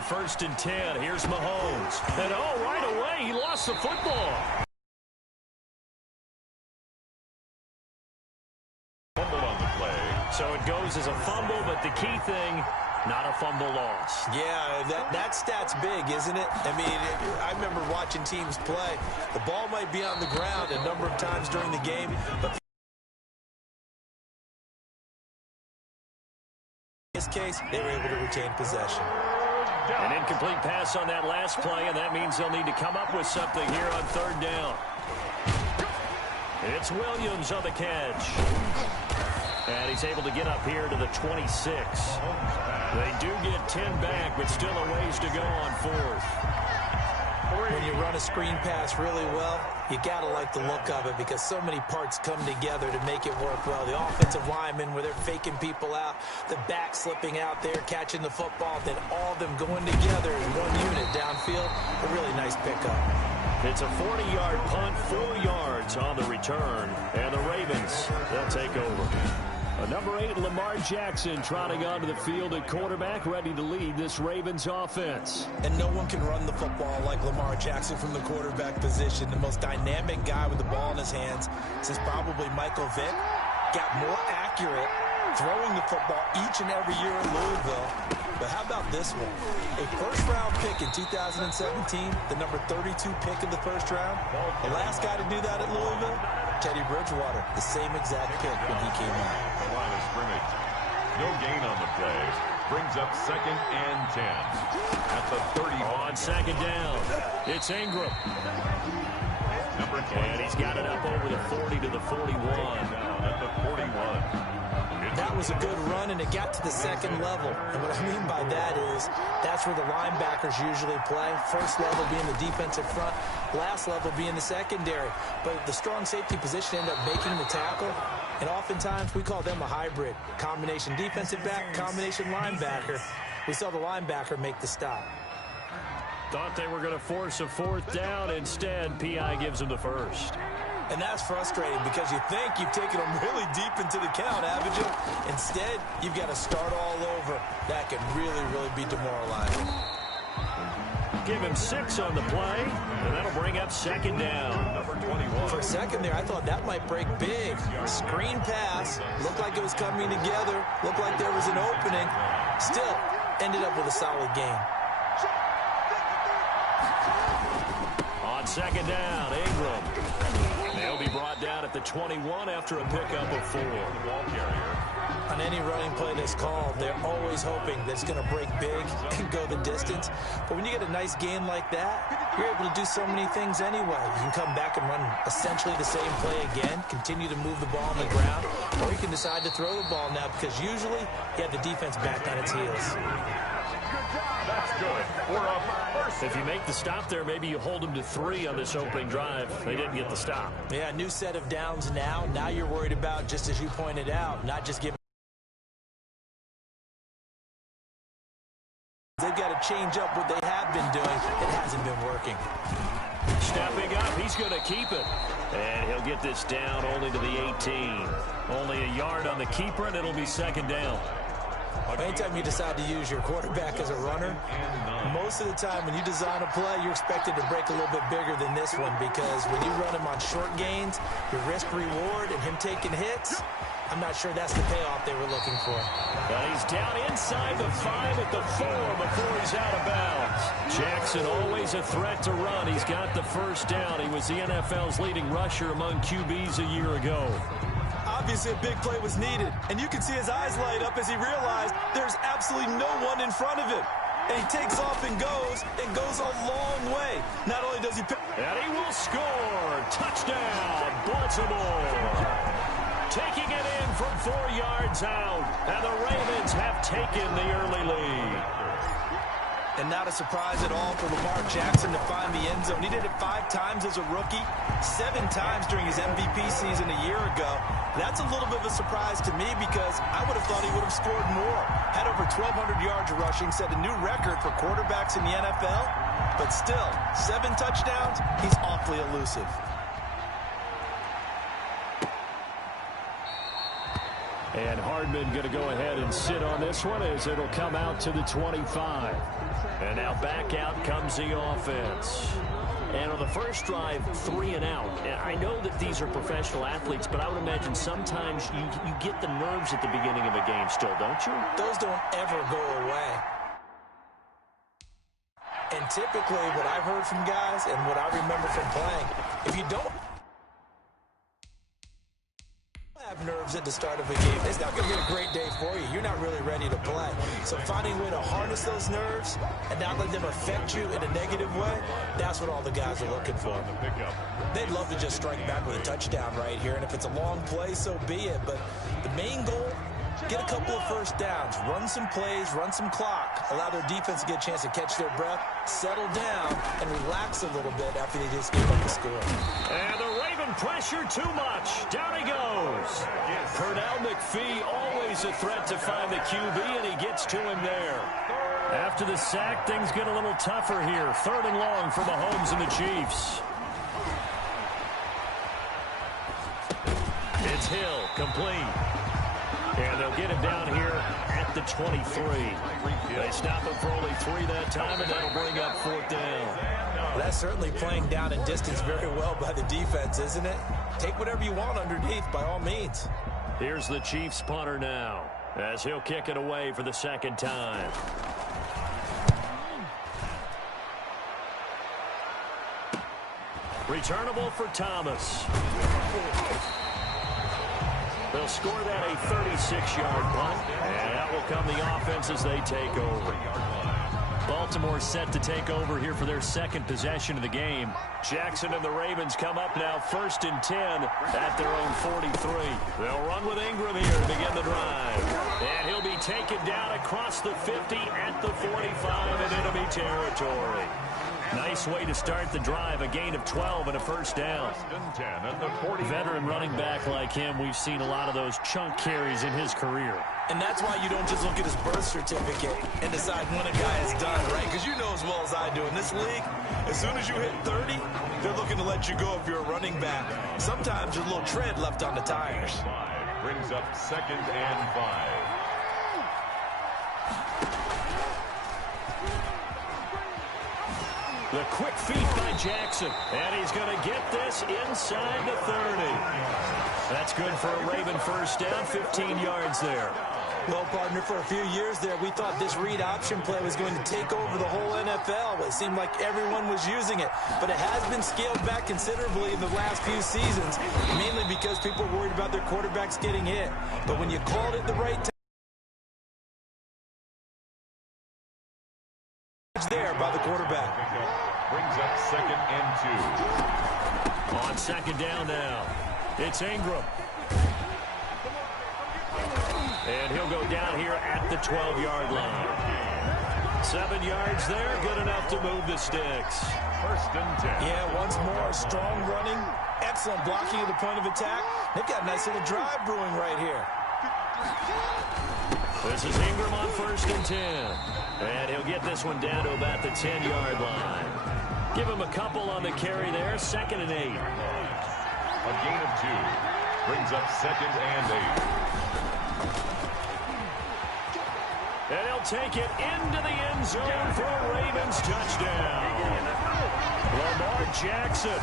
On 1st and 10, here's Mahomes. And right away, he lost the football. Fumble on the play. So it goes as a fumble, but the key thing, not a fumble loss. Yeah, that stat's big, isn't it? I mean, I remember watching teams play. The ball might be on the ground a number of times during the game, but in this case, they were able to retain possession. An incomplete pass on that last play, and that means they'll need to come up with something here on 3rd down. It's Williams on the catch. And he's able to get up here to the 26. They do get 10 back, but still a ways to go on 4th. When you run a screen pass really well, you got to like the look of it because so many parts come together to make it work well. The offensive linemen, where they're faking people out, the back slipping out there, catching the football, then all of them going together in one unit downfield. A really nice pickup. It's a 40-yard punt, 4 yards on the return, and the Ravens, they'll take over. Number 8, Lamar Jackson, trotting onto the field at quarterback, ready to lead this Ravens offense. And no one can run the football like Lamar Jackson from the quarterback position. The most dynamic guy with the ball in his hands since probably Michael Vick. Got more accurate throwing the football each and every year in Louisville. But how about this one? A first-round pick in 2017, the number 32 pick in the first round. The last guy to do that at Louisville, Teddy Bridgewater, the same exact pick when he came out. The line of scrimmage. No gain on the play. Brings up 2nd and 10. At the 30. On 2nd down, it's Ingram. Number 20. And he's got it up over the 40 to the 41. Down at the 41. That was a good run, and it got to the 2nd level. And what I mean by that is that's where the linebackers usually play. First level being the defensive front, last level being the secondary. But the strong safety position ended up making the tackle, and oftentimes we call them a hybrid. Combination defensive back, combination linebacker. We saw the linebacker make the stop. Thought they were going to force a 4th down. Instead, P.I. gives them the first. And that's frustrating because you think you've taken them really deep into the count, haven't you? Instead, you've got to start all over. That can really, really be demoralizing. Give him 6 on the play, and that'll bring up 2nd down. Number 21. For a second there, I thought that might break big. Screen pass. Looked like it was coming together. Looked like there was an opening. Still, ended up with a solid game. On 2nd down, Ingram. They'll be brought down at the 21 after a pickup of 4. Ball carrier. On any running play that's called, they're always hoping that it's going to break big and go the distance. But when you get a nice gain like that, you're able to do so many things anyway. You can come back and run essentially the same play again, continue to move the ball on the ground, or you can decide to throw the ball now because usually you have the defense back on its heels. That's good. 4 up. First. If you make the stop there, maybe you hold them to 3 on this opening drive. They didn't get the stop. Yeah, new set of downs now. Now you're worried about, just as you pointed out, not just giving. They've got to change up what they have been doing. It hasn't been working. Stepping up, he's going to keep it. And he'll get this down only to the 18. Only a yard on the keeper, and it'll be 2nd down. Anytime you decide to use your quarterback as a runner, most of the time when you design a play, you're expected to break a little bit bigger than this one because when you run him on short gains, your risk-reward and him taking hits, I'm not sure that's the payoff they were looking for. But he's down inside the 5 at the 4 before he's out of bounds. Jackson always a threat to run. He's got the first down. He was the NFL's leading rusher among QBs a year ago. Obviously, a big play was needed, and you can see his eyes light up as he realized there's absolutely no one in front of him. And he takes off and goes a long way. Not only does he pick... And he will score. Touchdown, Baltimore. Taking it in from 4 yards out, and the Ravens have taken the early lead. And not a surprise at all for Lamar Jackson to find the end zone. He did it 5 times as a rookie, 7 times during his MVP season a year ago. That's a little bit of a surprise to me because I would have thought he would have scored more. Had over 1,200 yards rushing, set a new record for quarterbacks in the NFL. But still, 7 touchdowns, he's awfully elusive. And Hardman going to go ahead and sit on this one as it'll come out to the 25. And now back out comes the offense. And on the first drive, 3 and out. And I know that these are professional athletes, but I would imagine sometimes you get the nerves at the beginning of a game still, don't you? Those don't ever go away. And typically what I've heard from guys and what I remember from playing, if you don't have nerves at the start of a game, it's not going to be a great day for you. You're not really ready to play. So finding a way to harness those nerves and not let them affect you in a negative way, that's what all the guys are looking for. They'd love to just strike back with a touchdown right here, and if it's a long play, so be it. But the main goal, get a couple of first downs, run some plays, run some clock, allow their defense to get a chance to catch their breath, settle down, and relax a little bit after they just give up the score. And the Raven pressure too much. Down he goes. Pernell McPhee, always a threat to find the QB, and he gets to him there. After the sack, things get a little tougher here. 3rd and long for Mahomes and the Chiefs. It's Hill, complete. And they'll get him down here at the 23. They stop him for only 3 that time, and that'll bring up 4th down. Well, that's certainly playing down in distance very well by the defense, isn't it? Take whatever you want underneath, by all means. Here's the Chiefs punter now, as he'll kick it away for the 2nd time. Returnable for Thomas. They'll score that a 36-yard punt, and out will come the offense as they take over. Baltimore set to take over here for their 2nd possession of the game. Jackson and the Ravens come up now 1st and 10 at their own 43. They'll run with Ingram here to begin the drive. And he'll be taken down across the 50 at the 45 in enemy territory. Nice way to start the drive, a gain of 12 and a 1st down. Veteran running back like him, we've seen a lot of those chunk carries in his career. And that's why you don't just look at his birth certificate and decide when a guy is done, right? Because you know as well as I do, in this league, as soon as you hit 30, they're looking to let you go if you're a running back. Sometimes there's a little tread left on the tires. Brings up 2nd and 5. The quick feet by Jackson, and he's going to get this inside the 30. That's good for a Raven 1st down, 15 yards there. Well, partner, for a few years there, we thought this read option play was going to take over the whole NFL. It seemed like everyone was using it, but it has been scaled back considerably in the last few seasons, mainly because people are worried about their quarterbacks getting hit. But when you called it the right time, there by the quarterback. Brings up 2nd and 2. On 2nd down now, it's Ingram. And he'll go down here at the 12-yard line. 7 yards there, good enough to move the sticks. 1st and 10. Yeah, once more, strong running, excellent blocking at the point of attack. They've got a nice little drive brewing right here. This is Ingram on 1st and 10. And he'll get this one down to about the 10-yard line. Give him a couple on the carry there. 2nd and 8. A gain of 2. Brings up 2nd and 8. And he'll take it into the end zone for a Ravens touchdown. Lamar Jackson,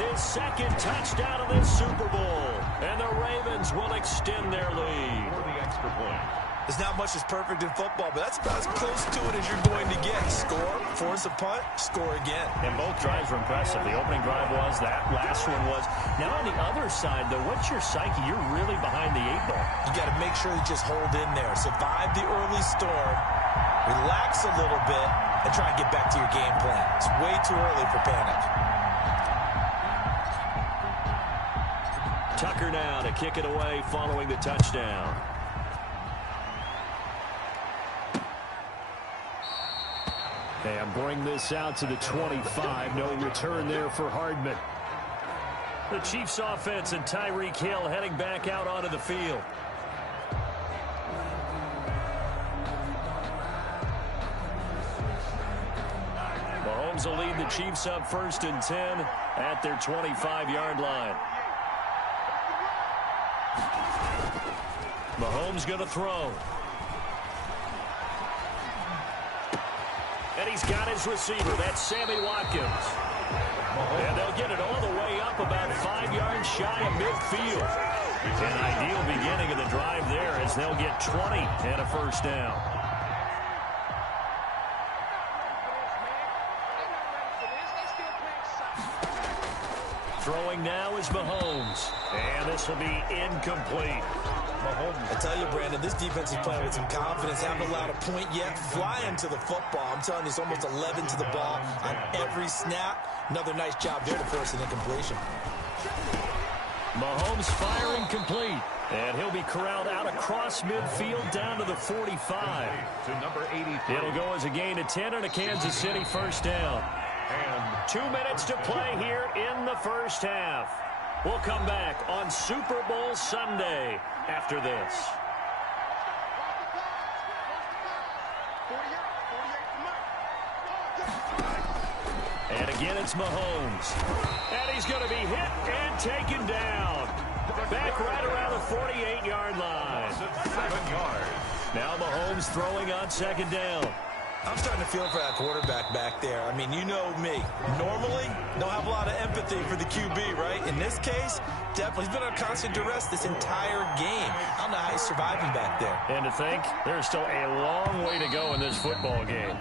his 2nd touchdown of this Super Bowl. And the Ravens will extend their lead. For the extra point. There's not much that's perfect in football, but that's about as close to it as you're going to get. Score, force a punt, score again. And both drives were impressive. The opening drive was, that last one was. Now on the other side, though, what's your psyche? You're really behind the 8 ball. You got to make sure you just hold in there. Survive the early storm, relax a little bit, and try and get back to your game plan. It's way too early for panic. Tucker now to kick it away following the touchdown. And bring this out to the 25. No return there for Hardman. The Chiefs offense and Tyreek Hill heading back out onto the field. Mahomes will lead the Chiefs up 1st and 10 at their 25-yard line. Mahomes going to throw. And he's got his receiver. That's Sammy Watkins. And they'll get it all the way up about 5 yards shy of midfield. An ideal beginning of the drive there as they'll get 20 and a first down. Throwing now is Mahomes. And this will be incomplete. I tell you, Brandon, this defense is playing with some confidence. Haven't allowed a point yet. Flying to the football. I'm telling you, it's almost 11 to the ball on every snap. Another nice job there to force an incompletion. Mahomes firing complete. And he'll be corralled out across midfield down to the 45. To number 83. It'll go as a gain of 10 and a Kansas City first down. And 2 minutes to play here in the first half. We'll come back on Super Bowl Sunday after this. And again, it's Mahomes. And he's going to be hit and taken down. Back right around the 48-yard line. 7 yards. Now Mahomes throwing on second down. I'm starting to feel for that quarterback back there. I mean, you know me. Normally, don't have a lot of empathy for the QB, right? In this case, definitely. He's been under constant duress this entire game. I don't know how he's surviving back there. And to think, there's still a long way to go in this football game.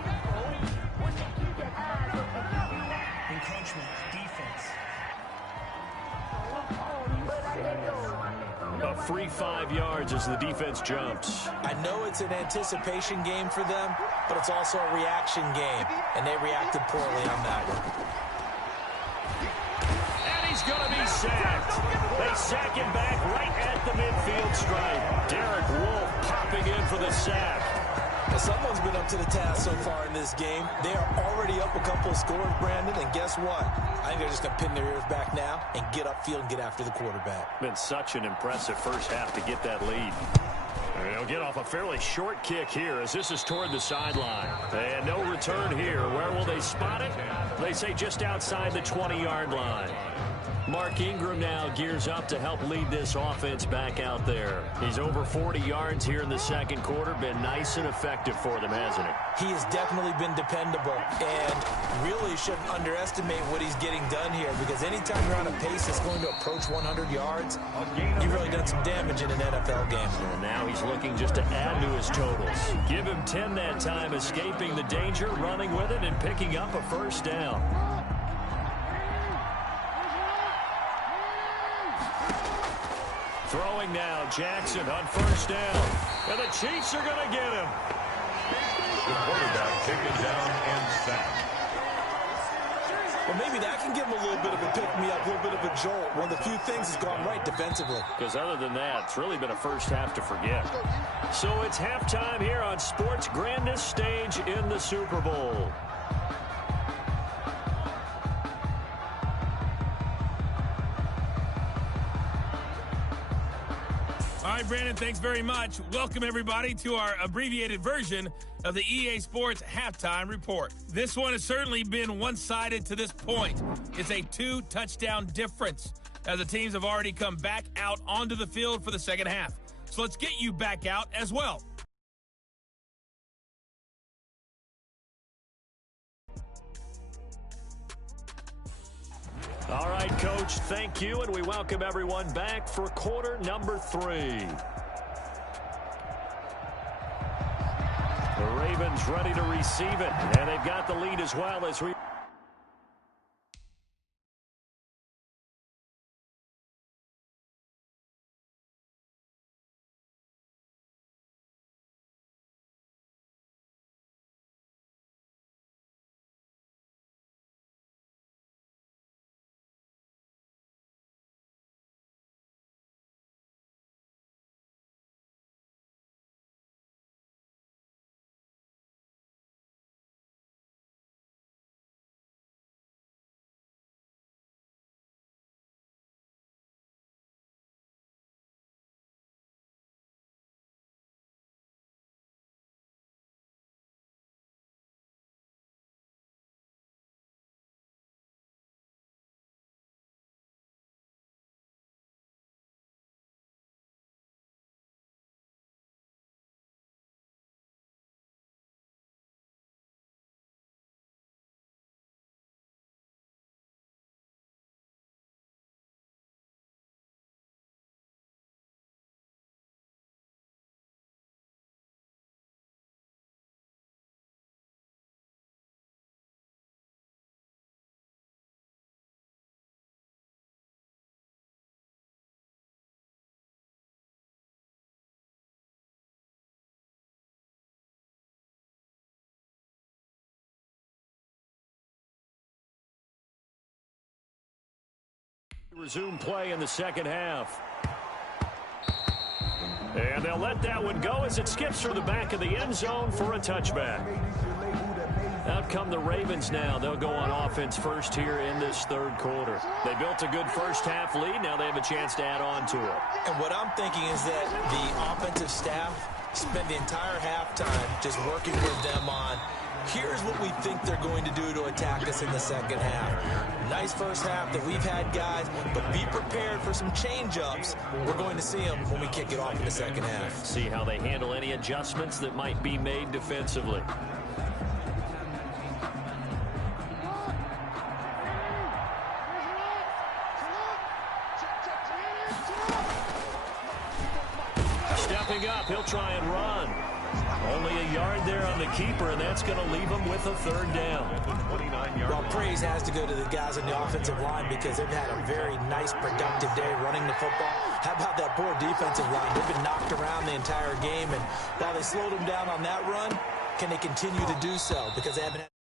Encroachment, defense. A free 5 yards as the defense jumps. I know it's an anticipation game for them, but it's also a reaction game, and they reacted poorly on that one. And he's going to be sacked. They sack him back right at the midfield stripe. Derek Wolfe popping in for the sack. Well, someone's been up to the task so far in this game. They are already up a couple of scores, Brandon, and guess what? I think they're just going to pin their ears back now and get upfield and get after the quarterback. Been such an impressive first half to get that lead. And he'll get off a fairly short kick here as this is toward the sideline. And no return here. Where will they spot it? They say just outside the 20-yard line. Mark Ingram now gears up to help lead this offense back out there. He's over 40 yards here in the second quarter. Been nice and effective for them, hasn't he? He has definitely been dependable, and really shouldn't underestimate what he's getting done here, because anytime you're on a pace that's going to approach 100 yards, you've really done some damage in an NFL game. And now he's looking just to add to his totals. Give him 10 that time, escaping the danger, running with it, and picking up a first down. Throwing now, Jackson on first down. And the Chiefs are going to get him. The quarterback taken down and sacked. Well, maybe that can give him a little bit of a pick-me-up, a little bit of a jolt. One of the few things that's gone right defensively. Because other than that, it's really been a first half to forget. So it's halftime here on sports' grandest stage in the Super Bowl. All right, Brandon, thanks very much. Welcome, everybody, to our abbreviated version of the EA Sports Halftime Report. This one has certainly been one-sided to this point. It's a 2-touchdown difference as the teams have already come back out onto the field for the second half. So let's get you back out as well. All right, Coach, thank you, and we welcome everyone back for quarter number 3. The Ravens ready to receive it, and they've got the lead as well as we... Resume play in the second half. And they'll let that one go as it skips through the back of the end zone for a touchback. Out come the Ravens now. They'll go on offense first here in this third quarter. They built a good first half lead. Now they have a chance to add on to it. And what I'm thinking is that the offensive staff spent the entire halftime just working with them on, here's what we think they're going to do to attack us in the second half. Nice first half that we've had, guys, but be prepared for some change-ups. We're going to see them when we kick it off in the second half. See how they handle any adjustments that might be made defensively. Stepping up, he'll try and run. Only a yard there on the keeper, and that's going to leave him with a third down. Well, praise has to go to the guys on the offensive line because they've had a very nice, productive day running the football. How about that poor defensive line? They've been knocked around the entire game, and while they slowed them down on that run, can they continue to do so? Because they haven't had